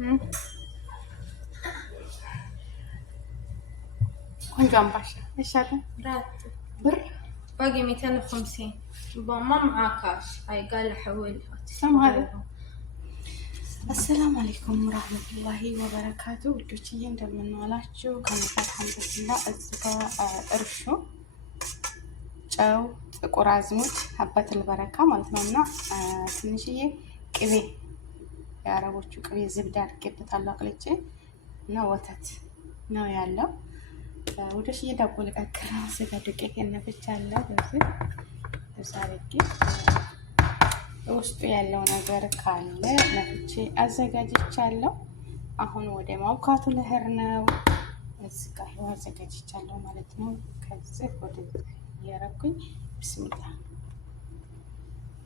كنت عم باشا ايش هذا؟ راتب بر باقي 250. ما معاه كاش. هاي قال حولها. كم هذا؟ السلام عليكم ورحمة الله وبركاته. ودوتي እንደምን ዋላችሁ? ከነጋ አልሐምዱሊላህ። እዚህ ጋር እርሾ፣ ጨው፣ ጥቁር አዝሙድ፣ ሀበተል በረካ ማለት ነው እና ትንሽዬ ቅቤ የአረቦቹ ቅቤ ዝብዳ አድርጌበታለሁ አቅልጬ እና ወተት ነው ያለው። ወደሽ ዳቦ ልቀቅር ነው። ስጋ ዱቄት ነፍቻለሁ። በዚህ ተሳርጌ ውስጡ ያለው ነገር ካለ ነፍቼ አዘጋጅቻለሁ። አሁን ወደ ማውካቱ ልሄድ ነው። እዚህ ጋር ይኸው አዘጋጅቻለሁ ማለት ነው። ከዚህ ወደ እያረኩኝ ብስሚላ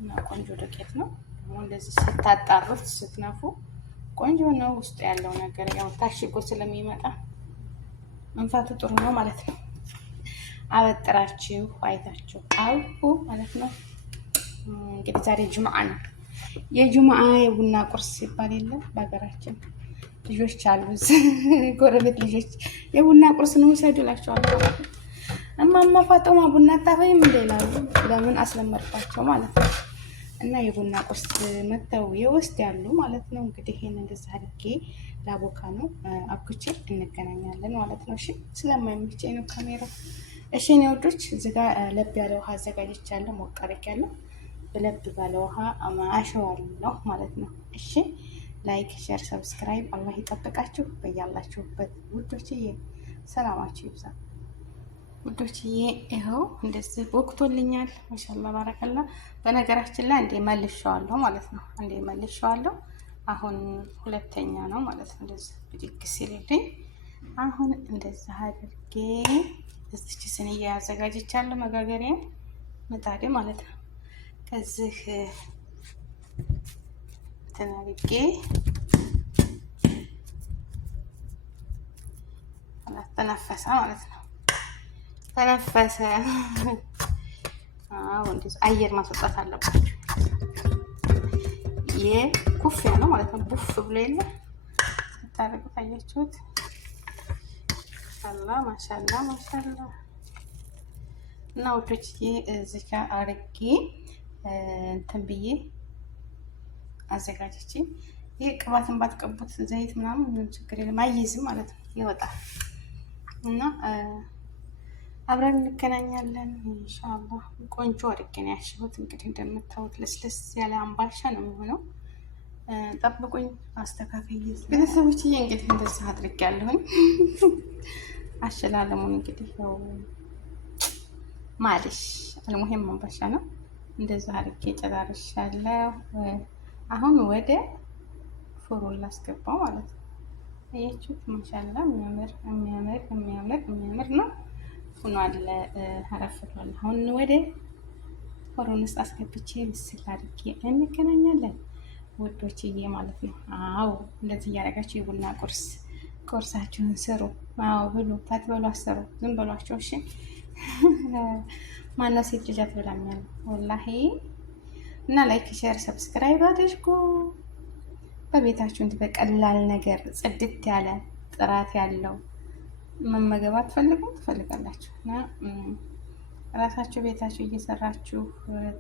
እና ቆንጆ ዱቄት ነው። ደግሞ እንደዚህ ስታጣሩት ስትነፉ ቆንጆ ነው። ውስጡ ያለው ነገር ያው ታሽጎ ስለሚመጣ መንፋቱ ጥሩ ነው ማለት ነው። አበጥራችሁ አይታችሁ አውቁ ማለት ነው። እንግዲህ ዛሬ ጁምዓ ነው። የጁምዓ የቡና ቁርስ ሲባል የለም በሀገራችን ልጆች አሉ፣ ጎረቤት ልጆች የቡና ቁርስ ነው ውሰዱ እላቸዋለሁ። እማማ ፋጦማ ቡና አታፈይም እንደ ይላሉ። ለምን አስለመድኳቸው ማለት ነው። እና የቡና ቁርስ መተው የውስጥ ያሉ ማለት ነው። እንግዲህ ይሄን እንደዛ አድርጌ ላቦካ ነው አብኩቼ እንገናኛለን ማለት ነው። እሺ ስለማይመቸኝ ነው ካሜራ። እሺ እኔ ወዶች እዚህ ጋር ለብ ያለ ውሃ አዘጋጅቻለሁ። ሞቅ አድርጌያለሁ። ለብ ባለ ውሃ አሸዋለሁ ማለት ነው። እሺ ላይክ፣ ሼር፣ ሰብስክራይብ አላህ ይጠብቃችሁ በያላችሁበት ውዶችዬ፣ ሰላማችሁ ይብዛ ውዶችዬ። ይኸው እንደዚህ ቦክቶልኛል። ማሻአላ ባረከላ። በነገራችን ላይ እንደ መልሼዋለሁ ማለት ነው። እንደ መልሼዋለሁ። አሁን ሁለተኛ ነው ማለት ነው። እንደዚህ ብድግ ሲልልኝ አሁን እንደዛ አድርጌ እዚች ስንዬ ያዘጋጅቻለሁ። መጋገሪያ ምጣዴ ማለት ነው። ከዚህ ተናርጌ ተነፈሰ ማለት ነው። ተነፈሰ። አዎ እንደዚህ አየር ማስወጣት አለባችሁ። የኩፍያ ነው ማለት ነው። ቡፍ ብሎ የለ ስታደርጉ ታያችሁት። ማሻአላ ማሻአላ ማሻአላ። እና ወዶችዬ እዚህ ጋር አርጌ እንትን ብዬ አዘጋጅቼ ይሄ ቅባትን ባትቀቡት ዘይት ምናምን ምንም ችግር የለም አይይዝም ማለት ነው። ይወጣል እና አብረን እንገናኛለን ኢንሻአላህ። ቆንጆ አድርጌ ነው ያሸሁት። እንግዲህ እንደምታዩት ለስለስ ያለ አምባሻ ነው የሚሆነው። ጠብቁኝ አስተካክዬ ቤተሰቦችዬ። እንግዲህ እንደዛ አድርጌያለሁኝ። አሸላለሙን እንግዲህ ያው ማለሽ አልሙሂም አምባሻ ነው። እንደዛ አድርጌ ጨራርሻለሁ። አሁን ወደ ፍሩን ላስገባው ማለት ነው። አያችሁት? ማሻአላ የሚያምር የሚያምር የሚያምር የሚያምር ነው። ሆኗል። አረፍቷል። አሁን ወደ ፍሩን ውስጥ አስገብቼ ምስል አድርጌ እንገናኛለን ውዶችዬ ማለት ነው። አዎ እንደዚህ እያደረጋችሁ የቡና ቁርሳችሁን ስሩ። አዎ ብሉ። ታትበሉ አሰሩ። ዝም በሏቸው እሺ። ማነው ሴት ልጅ አትበላኛል ወላሂ። እና ላይክ፣ ሼር፣ ሰብስክራይብ አድርጉ። በቤታችሁ እንዲህ በቀላል ነገር ጽድት ያለ ጥራት ያለው መመገብ ትፈልጋላችሁ እና ራሳችሁ ቤታችሁ እየሰራችሁ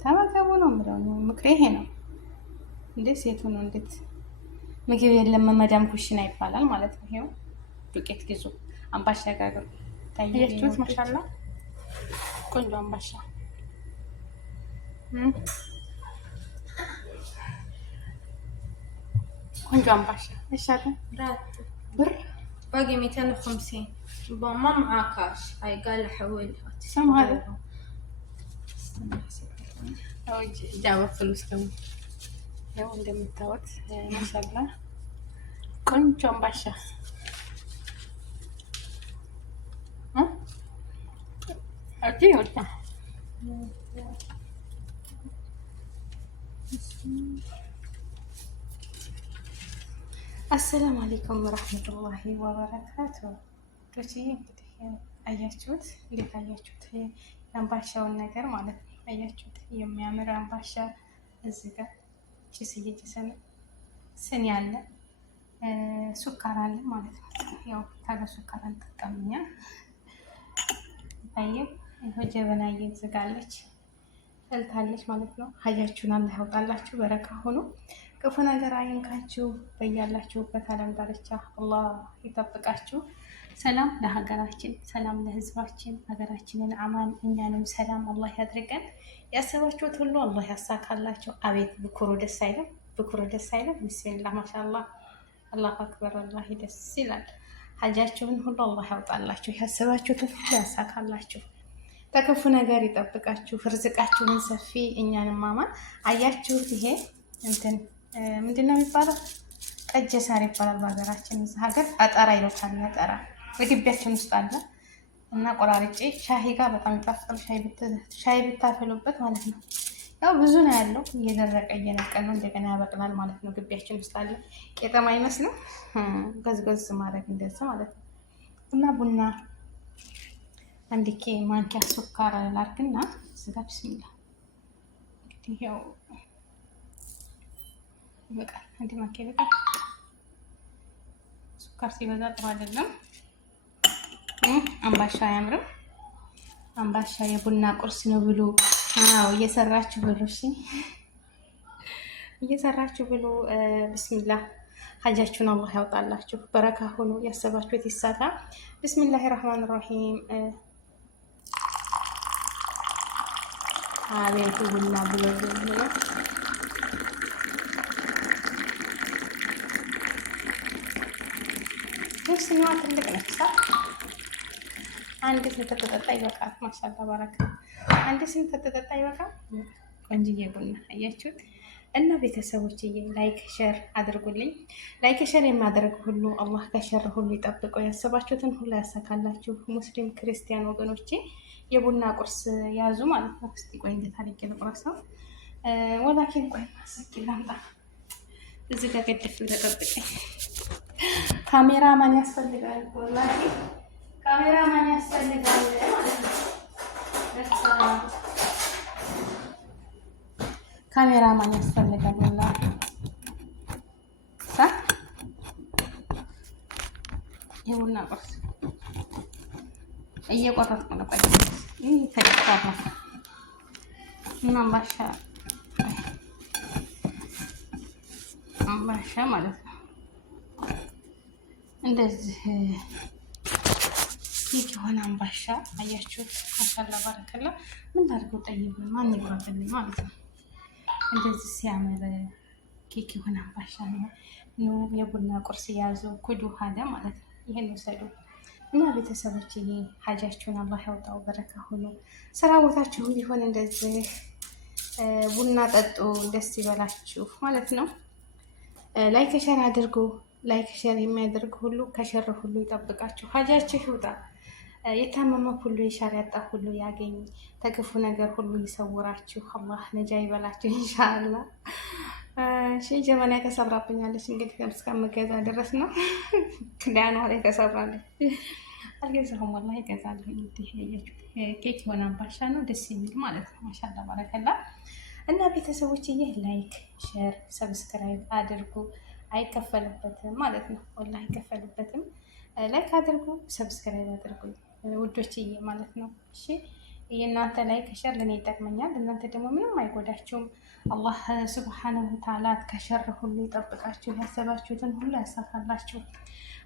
ተመገቡ ነው የምለው። ምክሬ ይሄ ነው። እንዴት ሴቱ ነው እንዴት ምግብ የለም መዳም ኩሽና ይባላል ማለት ነው። ይሄው ዱቄት ግዙ፣ አምባሻ ጋገሩ። ታያችሁት? ማሻአላ ቆንጆ አምባሻ ቆንጆ አምባሻ። እሺ راتب ብር باقي 250. ما معاه كاش. هاي قال حولها. كم هذا؟ جاوب فلوس كم؟ ያው እንደምታዩት ማሻአላ ቆንጆ አምባሻ አጂ ወጣ። አሰላሙ አለይኩም ወራህመቱላሂ ወበረካቱ። እንግዲህ አያችሁት? እንዴት አያችሁት? የአምባሻውን ነገር ማለት ነው። አያችሁት? የሚያምር አምባሻ እዚህ ጋር ጭስ እየጨሰ ነው። ስኒ አለ ሱካር አለ ማለት ነው። ያው ታለ ሱካር አንጠቀምኛ። ታየው ይሄ ጀበና እየዘጋለች ፈልታለች ማለት ነው። ሀጃችሁን አላህ ያውጣላችሁ፣ በረካ ሆኖ ክፉ ነገር አይንካችሁ። በያላችሁበት ዓለም ዳርቻ አላህ ይጠብቃችሁ። ሰላም ለሀገራችን፣ ሰላም ለህዝባችን፣ ሀገራችንን አማን እኛንም ሰላም አላህ ያድርገን። ያሰባችሁት ሁሉ አላህ ያሳካላችሁ። አቤት ብኩሩ ደስ አይልም? ብኩሩ ደስ አይልም? ቢስሚላህ ማሻአላህ፣ አላሁ አክበር፣ አላህ ደስ ይላል። ሀጃችሁን ሁሉ አላህ ያውጣላችሁ። ያሰባችሁትን ሁሉ ያሳካላችሁ። ከክፉ ነገር ይጠብቃችሁ። ርዝቃችሁን ሰፊ እኛንም አማን። አያችሁት? ይሄ እንትን ምንድን ነው የሚባለው? ጠጀ ሳር ይባላል በሀገራችን። እዚህ ሀገር አጠራ ይሉታል። ነጠራ በግቢያችን ውስጥ አለ እና ቆራርጬ ሻሂ ጋር በጣም ይጣፍጣል። ሻሂ ብታፈሉበት ማለት ነው። ያው ብዙ ነው ያለው። እየደረቀ እየነቀል ነው እንደገና ያበቅላል ማለት ነው። ግቢያችን ውስጥ አለ። ቄጠማ አይመስልም? ገዝገዝ ማድረግ እንደዛ ማለት ነው። እና ቡና አንድ ማንኪያ ሱካር ላድርግና ስጋ ብስሚላ እንግዲህ ያው ይበቃል። አንድ ማንኪያ ይበቃል። ሱካር ሲበዛ ጥሩ አይደለም። አምባሻ አያምርም? አምባሻ የቡና ቁርስ ነው ብሉ። አዎ እየሰራችሁ ብሉ። እሺ እየሰራችሁ ብሉ። ብስሚላህ ሀጃችሁን አላህ ያውጣላችሁ፣ በረካ ሆኖ ያሰባችሁት ይሳካ። ብስሚላሂ ረህማን ረሂም። አቤቱ ቡና ብሎ ነው ስኒዋ ትልቅ ነች። አንድ ስንት ተጠጣ ይበቃል። ማሻአላ ባረካ። አንድ ስንት ተጠጣ ይበቃል። ቆንጅዬ ቡና አያችሁት። እና ቤተሰቦችዬ ላይክ ሼር አድርጉልኝ። ላይክ ሼር የማድረግ ሁሉ አላህ ከሸር ሁሉ ይጠብቀው፣ ያሰባችሁትን ሁሉ ያሳካላችሁ። ሙስሊም ክርስቲያን ወገኖቼ የቡና ቁርስ ያዙ ማለት ነው። እስቲ ቆይ እንዴት አድርጌ ልቁረሰው? ወላኪን ቆይ ማሰኪ ላምጣ። እዚህ ጋር ገደፍ ተጠብቀኝ። ካሜራማን ያስፈልጋል። ወላሂ ካሜራማን ያስፈልጋል ማለት ነው። ካሜራማን ያስፈልጋል ወላሂ የቡና ቁርስ እየቆረጥኩ ነው። ቆይ ይሄ ተደፋራ እና አምባሻ ማለት ነው። እንደዚህ ኬክ የሆነ አምባሻ አያችሁት። ማሻአላ ባረከላ። ምን ታርገው ጠይብ ማን ይጓብልኝ ማለት ነው። እንደዚህ ሲያምር ኬክ የሆነ አምባሻ ነው። የቡና ቁርስ ያዙ ኩዱ ሀደ ማለት ነው። ይሄን ወሰዱ እና ቤተሰቦች ይሄ ሀጃችሁን አላህ ያውጣው፣ በረካ ሆኖ ስራ ቦታችሁ ቢሆን እንደዚህ ቡና ጠጡ፣ ደስ ይበላችሁ ማለት ነው። ላይክ ሸር አድርጉ። ላይክ ሸር የሚያደርግ ሁሉ ከሸር ሁሉ ይጠብቃችሁ፣ ሀጃችሁ ይውጣ። የታመመ ሁሉ የሻር ያጣ ሁሉ ያገኝ፣ ተክፉ ነገር ሁሉ ይሰውራችሁ፣ አላህ ነጃ ይበላችሁ ኢንሻአላህ። እሺ ጀበና ተሰብራብኛለች እንግዲህ እስከምገዛ ድረስ ነው። ክዳኗ ላይ ተሰብራለች። አልገዛሁም ወላሂ እገዛለሁ። እንግዲህ ያያችሁት ኬክ የሆነ አምባሻ ነው፣ ደስ የሚል ማለት ነው። ማሻአላ ባረከላ። እና ቤተሰቦች ይሄ ላይክ ሼር ሰብስክራይብ አድርጉ። አይከፈልበትም ማለት ነው። ወላሂ አይከፈልበትም። ላይክ አድርጉ፣ ሰብስክራይብ አድርጉ ውዶችዬ ማለት ነው። እሺ የእናንተ ላይክ ሸር ለኔ ይጠቅመኛል፣ እናንተ ደግሞ ምንም አይጎዳችሁም። አላህ ሱብሓነሁ ወተዓላ ከሸር ሁሉ ይጠብቃችሁ፣ ያሰባችሁትን ሁሉ ያሳካላችሁ፣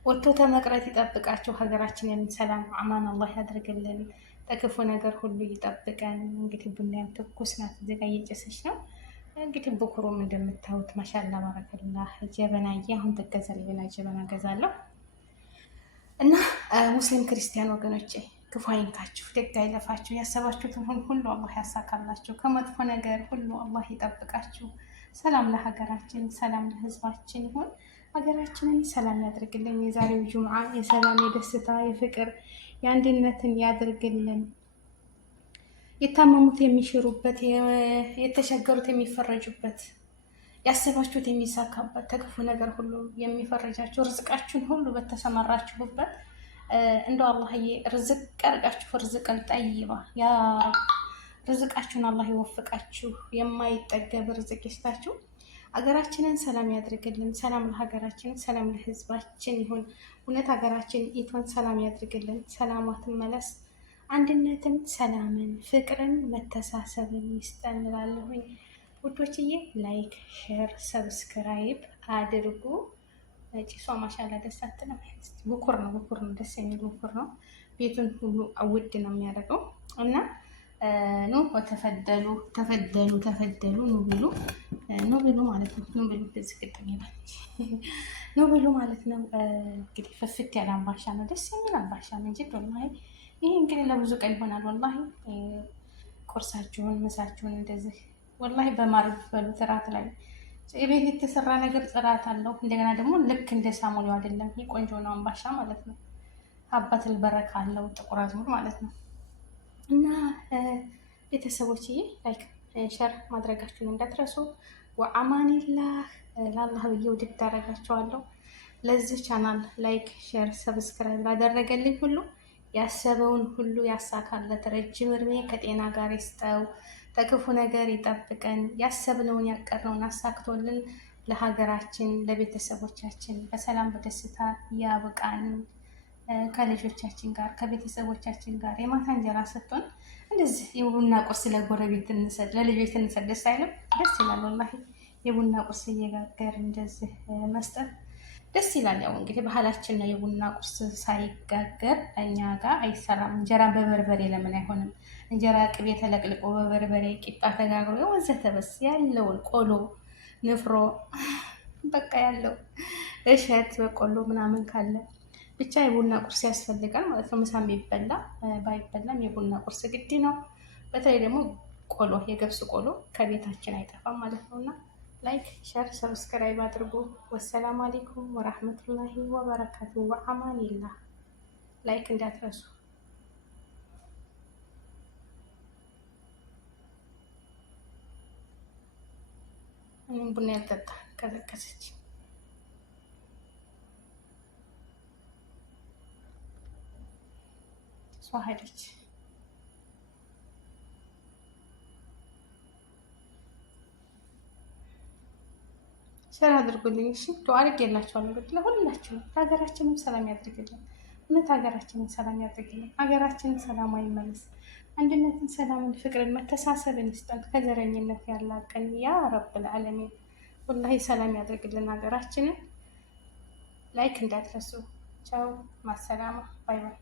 ወጥቶ ተመቅረት ይጠብቃችሁ። ሀገራችንን ሰላም አማን አላህ ያድርግልን፣ ከክፉ ነገር ሁሉ ይጠብቀን። እንግዲህ ቡናም ትኩስ ናት፣ እዚህ ጋር እየጨሰች ነው። እንግዲህ ብኩሩም እንደምታዩት ማሻአላ ባረከላህ። ጀበናዬ አሁን ትገዛልኝ፣ ጀበና ገዛለሁ። እና ሙስሊም ክርስቲያን ወገኖቼ ክፉ አይንካችሁ፣ ደግ አይለፋችሁ፣ ያሰባችሁትን ሁሉ አላህ ያሳካላችሁ፣ ከመጥፎ ነገር ሁሉ አላህ ይጠብቃችሁ። ሰላም ለሀገራችን፣ ሰላም ለሕዝባችን ይሁን። ሀገራችንን ሰላም ያድርግልን። የዛሬው ጁምዓ የሰላም የደስታ የፍቅር የአንድነትን ያድርግልን። የታመሙት የሚሽሩበት፣ የተቸገሩት የሚፈረጁበት፣ ያሰባችሁት የሚሳካበት፣ ተክፉ ነገር ሁሉ የሚፈረጃችሁ፣ ርዝቃችሁን ሁሉ በተሰማራችሁበት እንደው አላህዬ ርዝቅ ያርጋችሁ፣ ርዝቅን ጠይባ ያ ርዝቃችሁን አላህ ይወፍቃችሁ፣ የማይጠገብ ርዝቅ ይስጣችሁ። ሀገራችንን ሰላም ያድርግልን። ሰላም ለሀገራችን፣ ሰላም ለህዝባችን ይሁን። እውነት ሀገራችን ኢትዮጵያን ሰላም ያድርግልን። ሰላሟ ትመለስ። አንድነትን፣ ሰላምን፣ ፍቅርን፣ መተሳሰብን ይስጠን እላለሁኝ። ውዶችዬ ላይክ፣ ሼር፣ ሰብስክራይብ አድርጉ። ጭሷ ማሻላ ደስ አትልም? ብኩር ነው ደስ የሚል ብኩር ነው። ቤቱን ሁሉ ውድ ነው የሚያደርገው እና ኑ ተፈደሉ ኑ ብሉ ማለት ነው። ኑ ብሉ ዝግጥም ይላል ኑ ብሉ ማለት ነው። እንግዲህ ፍፍት ያለ አምባሻ ነው፣ ደስ የሚል አምባሻ ነው እንጂ ወላሂ ይሄ እንግዲህ ለብዙ ቀን ይሆናል። ወላሂ ቁርሳችሁን ምሳችሁን እንደዚህ ወላሂ በማር በሉት። እራት ላይ የቤት የተሰራ ነገር ጽዳት አለው። እንደገና ደግሞ ልክ እንደ ሳሙናው አይደለም። ይሄ ቆንጆ ነው አምባሻ ማለት ነው። ሀባትል በረካ አለው ጥቁር አዝሙድ ማለት ነው። እና ቤተሰቦችዬ ላይክ ሸር ማድረጋችሁን እንዳትረሱ። ወአማኒላህ ለአላህ ብዬ ውድድ አደርጋቸዋለሁ። ለዚህ ቻናል ላይክ ሼር ሰብስክራይብ ላደረገልኝ ሁሉ ያሰበውን ሁሉ ያሳካለት፣ ረጅም እድሜ ከጤና ጋር ይስጠው፣ ከክፉ ነገር ይጠብቀን፣ ያሰብነውን ያቀርነውን አሳክቶልን ለሀገራችን ለቤተሰቦቻችን በሰላም በደስታ ያብቃን። ከልጆቻችን ጋር ከቤተሰቦቻችን ጋር የማታ እንጀራ ሰጥቶን እንደዚህ የቡና ቁርስ ለጎረቤት እንሰጥ፣ ለልጆች እንሰጥ። ደስ አይልም? ደስ ይላል ወላሂ። የቡና ቁርስ እየጋገር እንደዚህ መስጠት ደስ ይላል። ያው እንግዲህ ባህላችን ነው። የቡና ቁርስ ሳይጋገር እኛ ጋር አይሰራም። እንጀራ በበርበሬ ለምን አይሆንም? እንጀራ ቅቤ ተለቅልቆ በበርበሬ ቂጣ ተጋግሮ ወዘተ በስ ያለውን ቆሎ፣ ንፍሮ በቃ ያለው እሸት በቆሎ ምናምን ካለ ብቻ የቡና ቁርስ ያስፈልጋል ማለት ነው። ምሳም ይበላ ባይበላም የቡና ቁርስ ግድ ነው። በተለይ ደግሞ ቆሎ፣ የገብስ ቆሎ ከቤታችን አይጠፋም ማለት ነው። እና ላይክ ሸር ሰብስክራይብ አድርጉ። ወሰላሙ አሌይኩም ወራህመቱላሂ ወበረካቱ። ወአማኒላህ። ላይክ እንዳትረሱ። እኔም ቡና ያልጠጣ ቀዘቀዘች። እሷ ሄደች። ሸር አድርጉልኝ እሺ። ዱአ አድርጌላችኋለሁ እንግዲህ ለሁላችሁም። ሀገራችንን ሰላም ያድርግልን። እውነት ሀገራችንን ሰላም ያድርግልን። ሀገራችንን ሰላም አይመለስ። አንድነትን፣ ሰላምን፣ ፍቅርን፣ መተሳሰብን ይስጠን። ከዘረኝነት ያላቀን ያ ረብል ዓለሚን። ወላሂ ሰላም ያድርግልን ሀገራችንን። ላይክ እንዳትረሱ። ቻው ማሰላማ። ባይ ባይ።